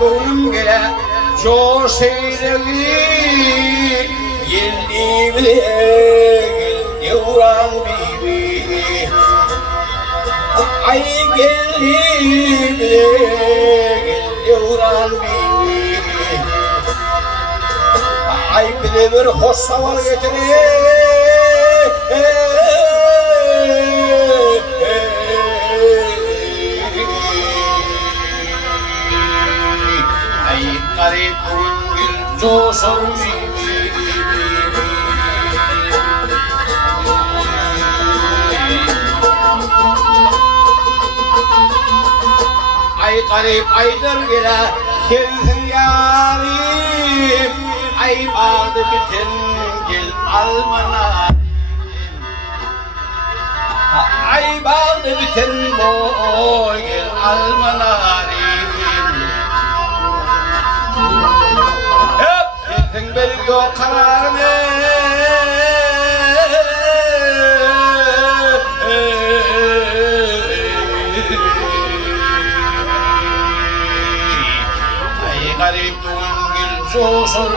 Gönlüm gele coşeyleği Yelli bile devran bibi Ay gelli bile devran bibi Ay bile bir hoş savar getirir Garip bir coşur Ay garip aydır gele kelsin yarim Ay bağdı bütün gel almana Ay bağdı bütün boy gel almana Sen belgio kararme Ay garip dungil coşur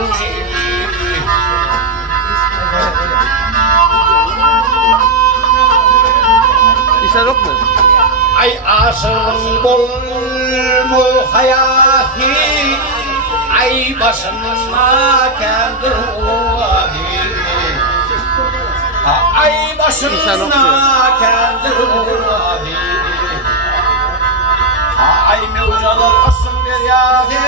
İşler yok mu? Ay aşığın bol mu hayati Ay başına kendir vahi Ay başına kendir vahi Ay mevcalar asın deryahi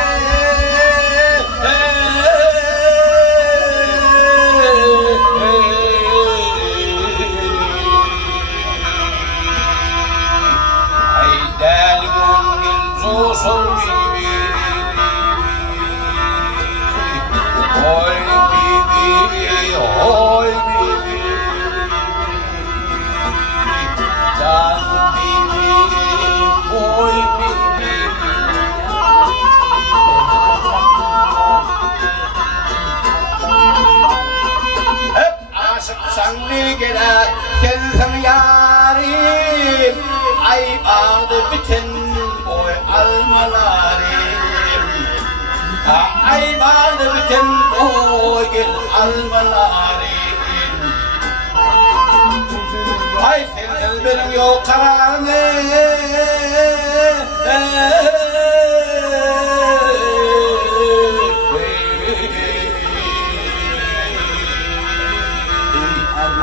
Ay deli gönül coşur Oy bibi, oy bibi Can bibi, oy bibi Hep aşıksan bir gele sensin yarim Ay bağdı bütün oy almalarım Ay bağdı bütün oy gel almalarım Ay sensiz benim yok kararım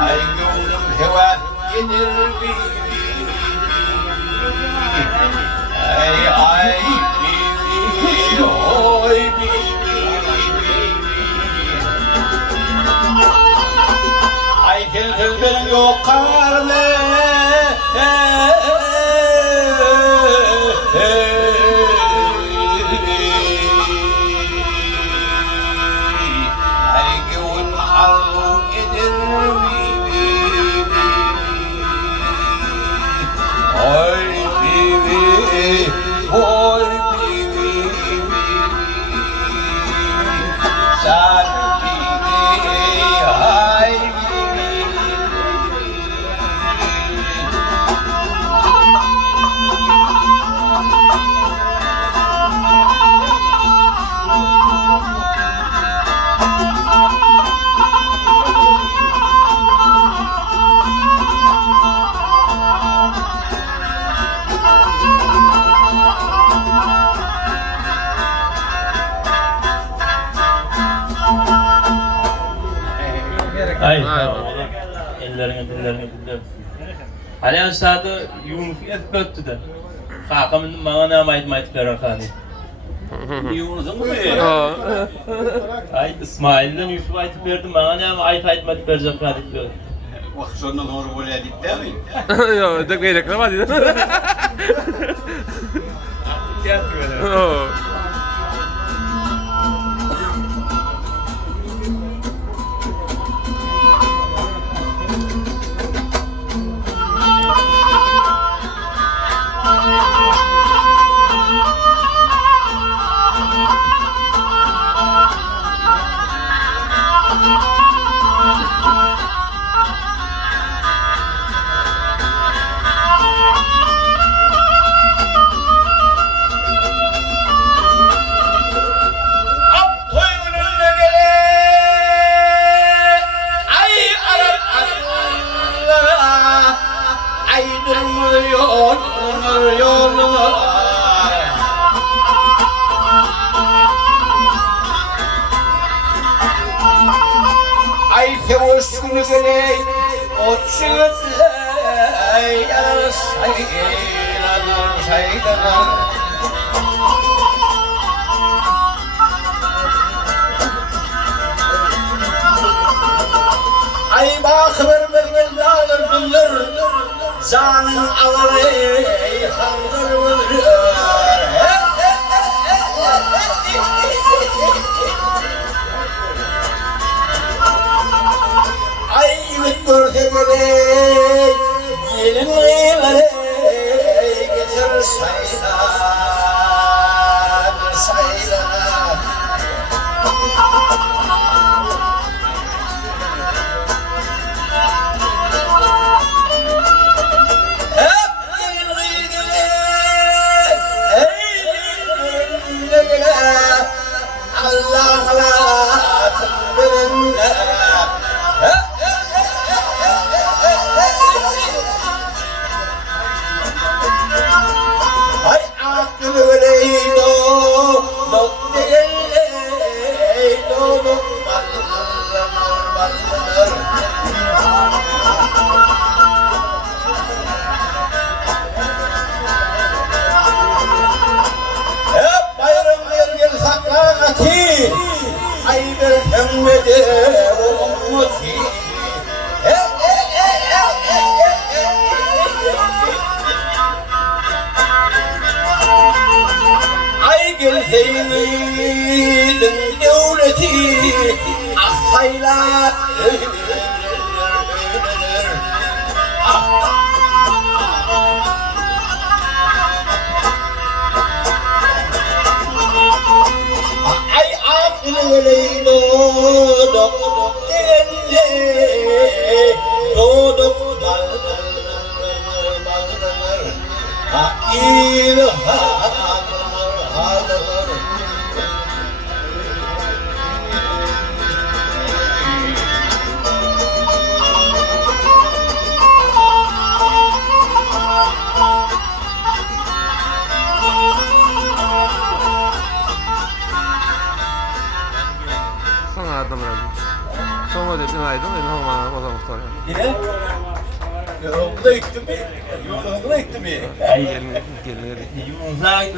Ay gönlüm hevat gelir Ay bibi, oy bibi Ay sensiz benim yok kararım Ay gönlüm arzu eder Oy bibi, oy bibi Sen bibi, ay bibi Ay tamam. Ellerini. Hani aşağıda Yunus'u etmetti de. Kakamın bana ne aytmayıp verir hani. Yunus'un mu Ay İsmail'den Yusuf aytıp verdim bana ne aytmayıp verecek hani diyor. Bak sonra doğru böyle dedik değil mi? Yok, da böyle reklam hadi. Gel böyle. durmuyor yollar. Ay sevuş günü geley, o çığırlar, yanar sayılanır, sayılanır. Ay bakılır bir dağılır bulur, canın alır ey haldır bulur. Ay ümit görse gerek, gelin gerek, getir sayılar, sayılar. Ay bir hemmede olmati. Ay gelseydin devleti ahaylar. Ay do Sana adam razı. Sonra dedim aydın, normal o zaman sonra. Yine? Yolda gittim mi? Yolda gittim mi? Ay Gelin, gelin. yumuşak